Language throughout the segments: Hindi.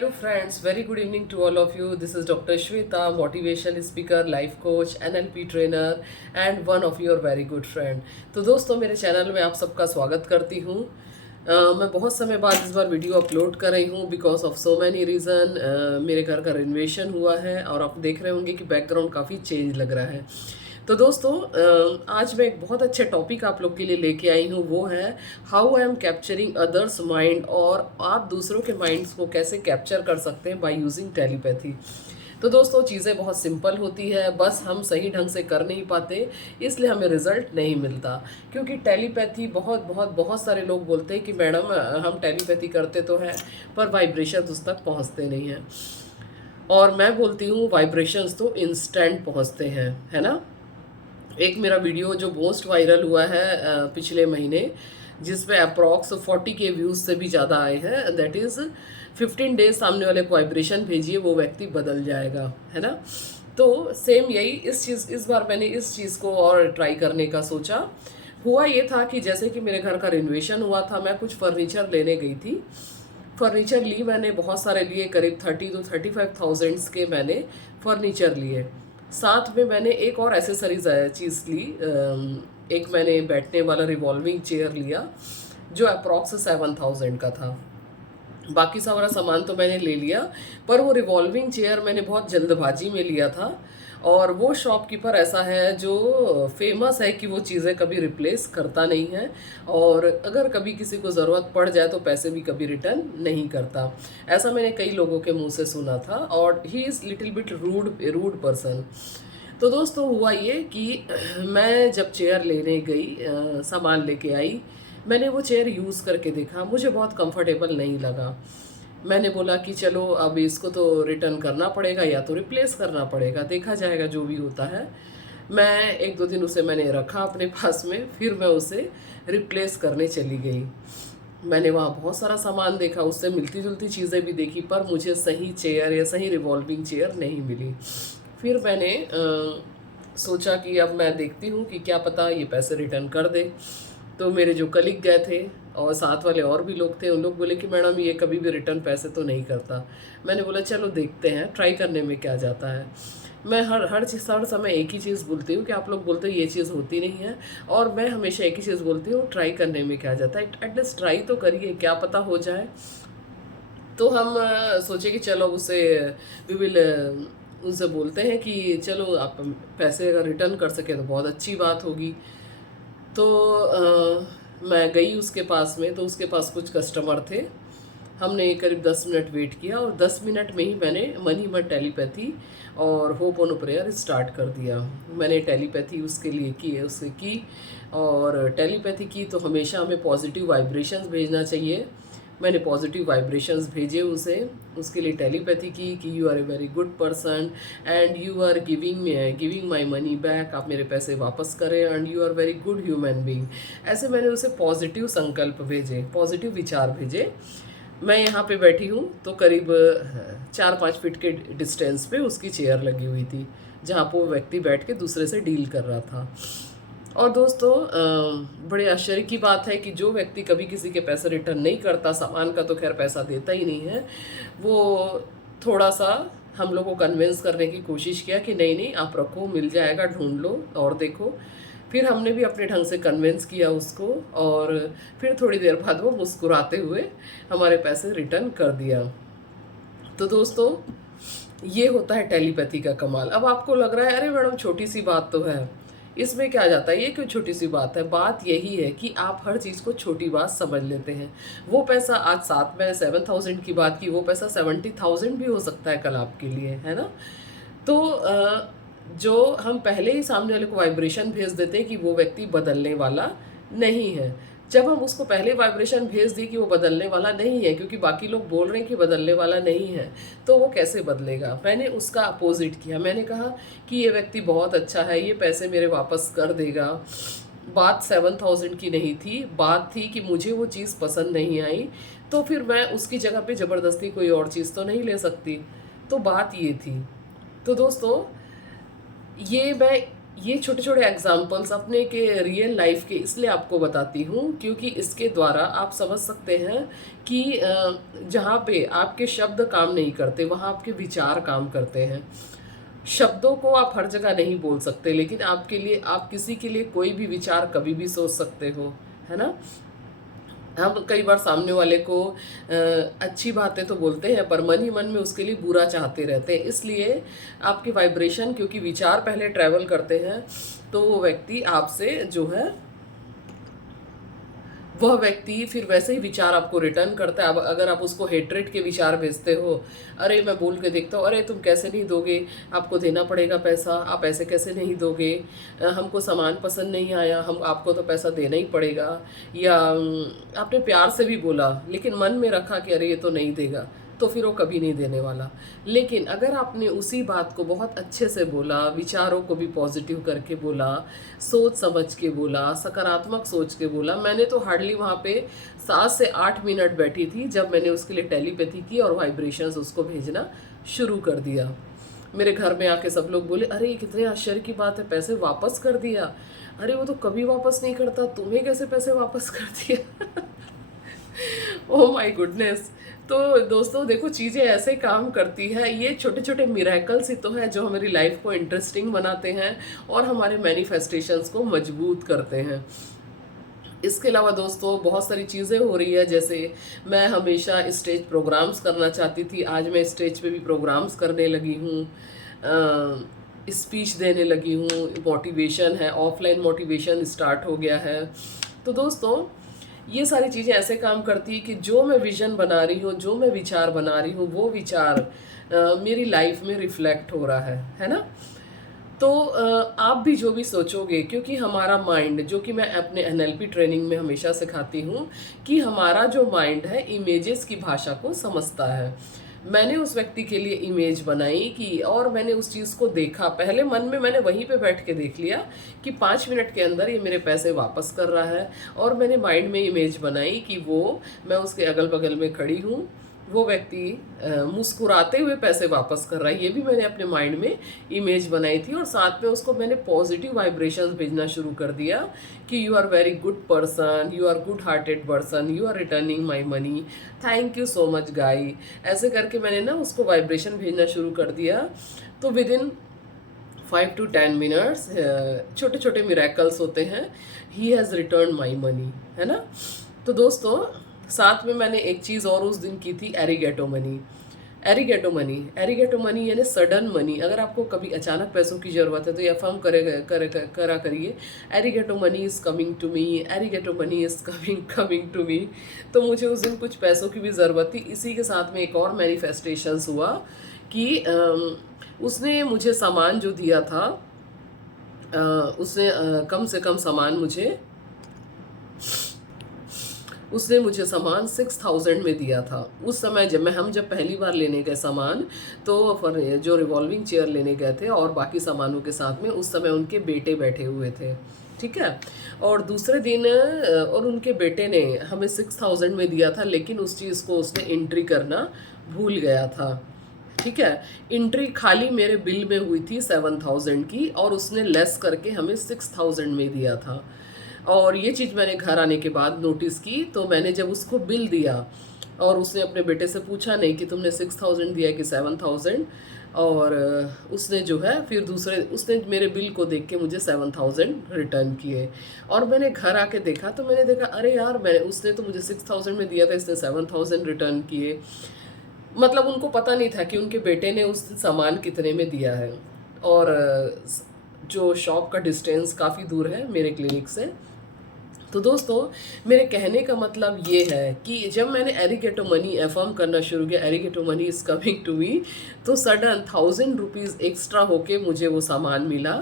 Hello friends, very good evening to all of you. This is Dr. Shweta, motivation speaker, life coach, NLP trainer and one of your very good friend. तो दोस्तों मेरे चैनल में आप सबका स्वागत करती हूँ। मैं बहुत समय बाद इस बार वीडियो अपलोड कर रही हूँ because of so many reason. मेरे घर का रिनोवेशन हुआ है और आप देख रहे होंगे कि बैकग्राउंड काफ़ी चेंज लग रहा है। तो दोस्तों आज मैं एक बहुत अच्छे टॉपिक आप लोग के लिए लेके आई हूँ, वो है how I am capturing others mind, और आप दूसरों के माइंड्स को कैसे कैप्चर कर सकते हैं बाय यूजिंग टेलीपैथी। तो दोस्तों चीज़ें बहुत सिंपल होती है, बस हम सही ढंग से कर नहीं पाते, इसलिए हमें रिजल्ट नहीं मिलता। क्योंकि टेलीपैथी बहुत बहुत बहुत सारे लोग बोलते हैं कि मैडम हम टेलीपैथी करते तो हैं पर वाइब्रेशन उस तक पहुँचते नहीं हैं। और मैं बोलती हूँ वाइब्रेशंस तो इंस्टेंट पहुँचते हैं, है ना। एक मेरा वीडियो जो मोस्ट वायरल हुआ है पिछले महीने, जिसमें अप्रॉक्स 40 के व्यूज़ से भी ज़्यादा आए हैं, दैट इज़ 15 डेज सामने वाले को वाइब्रेशन भेजिए, वो व्यक्ति बदल जाएगा, है ना। तो सेम यही इस बार मैंने इस चीज़ को और ट्राई करने का सोचा। हुआ ये था कि जैसे कि मेरे घर का रिनोवेशन हुआ था, मैं कुछ फर्नीचर लेने गई थी। फर्नीचर ली मैंने, बहुत सारे लिए, करीब 30 to 35 थाउजेंड्स के मैंने फर्नीचर लिए। साथ में मैंने एक और एसेसरीज चीज़ ली। एक मैंने बैठने वाला रिवॉल्विंग चेयर लिया जो अप्रॉक्स 7,000 का था। बाकी सारा सामान तो मैंने ले लिया, पर वो रिवॉल्विंग चेयर मैंने बहुत जल्दबाजी में लिया था। और वो शॉपकीपर ऐसा है जो फेमस है कि वो चीज़ें कभी रिप्लेस करता नहीं है, और अगर कभी किसी को ज़रूरत पड़ जाए तो पैसे भी कभी रिटर्न नहीं करता। ऐसा मैंने कई लोगों के मुंह से सुना था, और he is little bit rude person. तो दोस्तों हुआ ये कि मैं जब चेयर लेने गई, सामान लेके आई, मैंने वो चेयर यूज़ करके देखा, मुझे बहुत कंफर्टेबल नहीं लगा। मैंने बोला कि चलो अब इसको तो रिटर्न करना पड़ेगा या तो रिप्लेस करना पड़ेगा, देखा जाएगा जो भी होता है। मैं 1-2 दिन उसे मैंने रखा अपने पास में, फिर मैं उसे रिप्लेस करने चली गई। मैंने वहाँ बहुत सारा सामान देखा, उससे मिलती जुलती चीज़ें भी देखी, पर मुझे सही चेयर या सही रिवॉल्विंग चेयर नहीं मिली। फिर मैंने सोचा कि अब मैं देखती हूँ कि क्या पता ये पैसे रिटर्न कर दे। तो मेरे जो कलीग गए थे और साथ वाले और भी लोग थे, उन लोग बोले कि मैडम ये कभी भी रिटर्न पैसे तो नहीं करता। मैंने बोला चलो देखते हैं, ट्राई करने में क्या जाता है। मैं हर समय एक ही चीज़ बोलती हूँ कि आप लोग बोलते हो ये चीज़ होती नहीं है, और मैं हमेशा एक ही चीज़ बोलती हूँ, ट्राई करने में क्या जाता है, एटलीस्ट ट्राई तो करिए, क्या पता हो जाए। तो हम सोचे कि चलो उसे वी विल उनसे बोलते हैं कि चलो आप पैसे अगर रिटर्न कर सके तो बहुत अच्छी बात होगी। तो मैं गई उसके पास में, तो उसके पास कुछ कस्टमर थे। हमने करीब 10 मिनट वेट किया, और 10 मिनट में ही मैंने मन ही मन टेलीपैथी और होपोनो प्रेयर स्टार्ट कर दिया। मैंने टेलीपैथी उसके लिए की है, उससे की। और टेलीपैथी की तो हमेशा हमें पॉजिटिव वाइब्रेशंस भेजना चाहिए। मैंने पॉजिटिव वाइब्रेशंस भेजे उसे, उसके लिए टेलीपैथी की कि you are a very good person and you are giving my money back, आप मेरे पैसे वापस करें, and you are very good human being. ऐसे मैंने उसे पॉजिटिव संकल्प भेजे, पॉजिटिव विचार भेजे। मैं यहाँ पे बैठी हूँ तो करीब 4-5 फीट के डिस्टेंस पे उसकी चेयर लगी हुई थी, जहाँ पर वो व्यक्ति बैठ के दूसरे से डील कर रहा था। और दोस्तों बड़े आश्चर्य की बात है कि जो व्यक्ति कभी किसी के पैसे रिटर्न नहीं करता, सामान का तो खैर पैसा देता ही नहीं है, वो थोड़ा सा हम लोग को कन्विंस करने की कोशिश किया कि नहीं नहीं आप रखो, मिल जाएगा, ढूंढ लो और देखो। फिर हमने भी अपने ढंग से कन्विंस किया उसको, और फिर थोड़ी देर बाद वो मुस्कुराते हुए हमारे पैसे रिटर्न कर दिया। तो दोस्तों ये होता है टेलीपैथी का कमाल। अब आपको लग रहा है अरे मैडम छोटी सी बात तो है, इसमें क्या जाता है, ये क्यों छोटी सी बात है। बात यही है कि आप हर चीज़ को छोटी बात समझ लेते हैं। वो पैसा आज साथ में 7,000 की बात की, वो पैसा 70,000 भी हो सकता है कल आपके लिए, है ना। तो जो हम पहले ही सामने वाले को वाइब्रेशन भेज देते हैं कि वो व्यक्ति बदलने वाला नहीं है, जब हम उसको पहले वाइब्रेशन भेज दी कि वो बदलने वाला नहीं है, क्योंकि बाकी लोग बोल रहे हैं कि बदलने वाला नहीं है, तो वो कैसे बदलेगा। मैंने उसका अपोजिट किया, मैंने कहा कि ये व्यक्ति बहुत अच्छा है, ये पैसे मेरे वापस कर देगा। बात 7,000 की नहीं थी, बात थी कि मुझे वो चीज़ पसंद नहीं आई, तो फिर मैं उसकी जगह पे ज़बरदस्ती कोई और चीज़ तो नहीं ले सकती। तो बात ये थी। तो दोस्तों ये मैं ये छोटे छोटे एग्जाम्पल्स अपने के रियल लाइफ के इसलिए आपको बताती हूँ क्योंकि इसके द्वारा आप समझ सकते हैं कि जहाँ पे आपके शब्द काम नहीं करते वहाँ आपके विचार काम करते हैं। शब्दों को आप हर जगह नहीं बोल सकते, लेकिन आपके लिए, आप किसी के लिए कोई भी विचार कभी भी सोच सकते हो, है ना। हम कई बार सामने वाले को अच्छी बातें तो बोलते हैं पर मन ही मन में उसके लिए बुरा चाहते रहते हैं। इसलिए आपके वाइब्रेशन, क्योंकि विचार पहले ट्रैवल करते हैं, तो वो व्यक्ति आपसे जो है, वह व्यक्ति फिर वैसे ही विचार आपको रिटर्न करता है। अब अगर आप उसको हेट्रेट के विचार भेजते हो, अरे मैं बोल के देखता हूँ, अरे तुम कैसे नहीं दोगे, आपको देना पड़ेगा पैसा, आप ऐसे कैसे नहीं दोगे, हमको सामान पसंद नहीं आया, हम आपको तो पैसा देना ही पड़ेगा। या आपने प्यार से भी बोला लेकिन मन में रखा कि अरे ये तो नहीं देगा, तो फिर वो कभी नहीं देने वाला। लेकिन अगर आपने उसी बात को बहुत अच्छे से बोला, विचारों को भी पॉजिटिव करके बोला, सोच समझ के बोला, सकारात्मक सोच के बोला। मैंने तो हार्डली वहाँ पे 7 से 8 मिनट बैठी थी जब मैंने उसके लिए टेलीपैथी की और वाइब्रेशंस उसको भेजना शुरू कर दिया। मेरे घर में आके सब लोग बोले, अरे ये कितने आश्चर्य की बात है, पैसे वापस कर दिया। अरे वो तो कभी वापस नहीं करता, तुम्हें कैसे पैसे वापस कर दिया। Oh my goodness. तो दोस्तों देखो, चीज़ें ऐसे काम करती है। ये छोटे छोटे मिरेकल्स ही तो है जो हमारी लाइफ को इंटरेस्टिंग बनाते हैं और हमारे मैनिफेस्टेशंस को मजबूत करते हैं। इसके अलावा दोस्तों बहुत सारी चीज़ें हो रही है। जैसे मैं हमेशा स्टेज प्रोग्राम्स करना चाहती थी, आज मैं स्टेज पे भी प्रोग्राम्स करने लगी हूँ, स्पीच देने लगी हूँ। मोटिवेशन है, ऑफलाइन मोटिवेशन स्टार्ट हो गया है। तो दोस्तों ये सारी चीज़ें ऐसे काम करती है कि जो मैं विज़न बना रही हूँ, जो मैं विचार बना रही हूँ, वो विचार मेरी लाइफ में रिफ्लेक्ट हो रहा है ना। तो आप भी जो भी सोचोगे, क्योंकि हमारा माइंड, जो कि मैं अपने एनएलपी ट्रेनिंग में हमेशा सिखाती हूँ कि हमारा जो माइंड है इमेजेस की भाषा को समझता है। मैंने उस व्यक्ति के लिए इमेज बनाई कि, और मैंने उस चीज़ को देखा, पहले मन में मैंने वहीं पे बैठ के देख लिया कि 5 मिनट के अंदर ये मेरे पैसे वापस कर रहा है। और मैंने माइंड में इमेज बनाई कि वो, मैं उसके अगल बगल में खड़ी हूँ, वो व्यक्ति मुस्कुराते हुए पैसे वापस कर रहा है। ये भी मैंने अपने माइंड में इमेज बनाई थी और साथ में उसको मैंने पॉजिटिव वाइब्रेशंस भेजना शुरू कर दिया कि you are very good person, you are good hearted person, you are returning my money, thank you so much guy. ऐसे करके मैंने ना उसको वाइब्रेशन भेजना शुरू कर दिया। तो विद इन 5 to 10 मिनट्स छोटे छोटे मिरेकल्स होते हैं, he has return my money, है ना। तो दोस्तों साथ में मैंने एक चीज़ और उस दिन की थी, एरिगेटो मनी। एरिगेटो मनी यानी सडन मनी। अगर आपको कभी अचानक पैसों की ज़रूरत है तो ये अफर्म करा करिए, एरिगेटो money is coming to me, एरिगेटो money is coming to me. तो मुझे उस दिन कुछ पैसों की भी ज़रूरत थी। इसी के साथ में एक और मैनिफेस्टेशंस हुआ कि उसने मुझे सामान जो दिया था, उसने कम से कम सामान मुझे, उसने मुझे सामान 6000 में दिया था। उस समय जब पहली बार लेने गए सामान, तो जो रिवॉल्विंग चेयर लेने गए थे और बाकी सामानों के साथ में, उस समय उनके बेटे बैठे हुए थे, ठीक है। और दूसरे दिन और उनके बेटे ने हमें 6000 में दिया था, लेकिन उस चीज़ को उसने एंट्री करना भूल गया था, ठीक है। एंट्री खाली मेरे बिल में हुई थी 7000 की और उसने लेस करके हमें 6000 में दिया था। और ये चीज़ मैंने घर आने के बाद नोटिस की। तो मैंने जब उसको बिल दिया और उसने अपने बेटे से पूछा नहीं कि तुमने 6000 दिया कि 7000, और उसने जो है फिर उसने मेरे बिल को देख के मुझे 7000 रिटर्न किए। और मैंने घर आके देखा तो मैंने देखा, अरे यार, उसने तो मुझे 6000 में दिया था, इसने 7000 रिटर्न किए। मतलब उनको पता नहीं था कि उनके बेटे ने उस सामान कितने में दिया है। और जो शॉप का डिस्टेंस काफ़ी दूर है मेरे क्लिनिक से। तो दोस्तों मेरे कहने का मतलब ये है कि जब मैंने एरिगेटो मनी अफर्म करना शुरू किया, एरिगेटो money is coming to me, तो सडन 1000 रुपीज़ एक्स्ट्रा होके मुझे वो सामान मिला,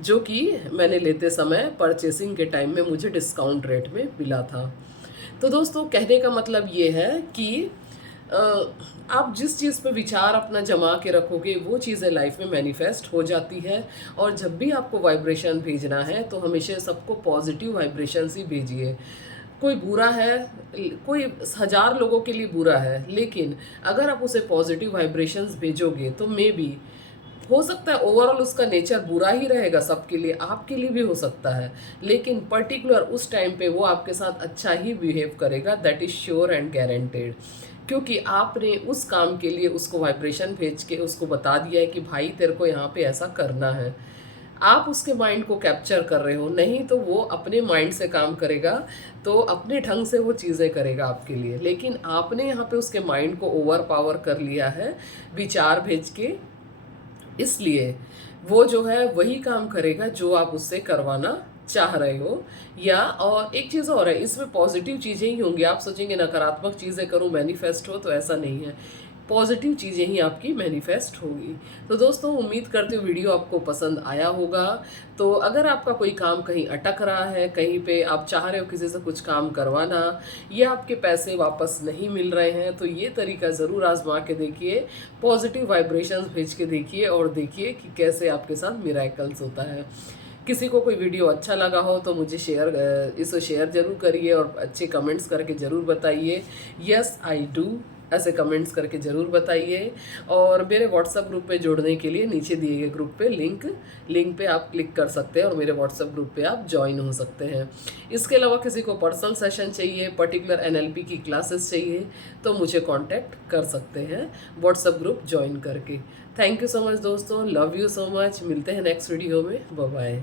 जो कि मैंने लेते समय परचेसिंग के टाइम में मुझे डिस्काउंट रेट में मिला था। तो दोस्तों कहने का मतलब ये है कि आप जिस चीज़ पे विचार अपना जमा के रखोगे वो चीज़ें लाइफ में मैनिफेस्ट हो जाती है। और जब भी आपको वाइब्रेशन भेजना है तो हमेशा सबको पॉजिटिव वाइब्रेशंस ही भेजिए। कोई बुरा है, कोई 1000 लोगों के लिए बुरा है, लेकिन अगर आप उसे पॉजिटिव वाइब्रेशंस भेजोगे तो मे बी हो सकता है ओवरऑल उसका नेचर बुरा ही रहेगा सबके लिए, आपके लिए भी हो सकता है, लेकिन पर्टिकुलर उस टाइम पे वो आपके साथ अच्छा ही बिहेव करेगा, that is sure and guaranteed. क्योंकि आपने उस काम के लिए उसको वाइब्रेशन भेज के उसको बता दिया है कि भाई तेरे को यहाँ पे ऐसा करना है। आप उसके माइंड को कैप्चर कर रहे हो, नहीं तो वो अपने माइंड से काम करेगा, तो अपने ढंग से वो चीज़ें करेगा आपके लिए। लेकिन आपने यहाँ पे उसके माइंड को ओवर पावर कर लिया है विचार भेज के, इसलिए वो जो है वही काम करेगा जो आप उससे करवाना चाह रहे हो। या और एक चीज़ और है, इसमें पॉजिटिव चीज़ें ही होंगी। आप सोचेंगे नकारात्मक चीज़ें करूं मैनिफेस्ट हो, तो ऐसा नहीं है, पॉजिटिव चीज़ें ही आपकी मैनिफेस्ट होगी। तो दोस्तों उम्मीद करती हूँ वीडियो आपको पसंद आया होगा। तो अगर आपका कोई काम कहीं अटक रहा है, कहीं पे आप चाह रहे हो किसी से कुछ काम करवाना, या आपके पैसे वापस नहीं मिल रहे हैं, तो ये तरीका ज़रूर आजमा के देखिए, पॉजिटिव वाइब्रेशंस भेज के देखिए और देखिए कि कैसे आपके साथ मिरेकल्स होता है। किसी को कोई वीडियो अच्छा लगा हो तो मुझे इसे शेयर ज़रूर करिए और अच्छे कमेंट्स करके ज़रूर बताइए, यस आई डू ऐसे कमेंट्स करके ज़रूर बताइए। और मेरे व्हाट्सएप ग्रुप पे जुड़ने के लिए नीचे दिए गए ग्रुप पे लिंक पे आप क्लिक कर सकते हैं और मेरे व्हाट्सएप ग्रुप पे आप ज्वाइन हो सकते हैं। इसके अलावा किसी को पर्सनल सेशन चाहिए, पर्टिकुलर एनएलपी की क्लासेस चाहिए, तो मुझे कांटेक्ट कर सकते हैं व्हाट्सएप ग्रुप ज्वाइन करके। थैंक यू सो मच दोस्तों, लव यू सो मच। मिलते हैं नेक्स्ट वीडियो में, बाय बाय।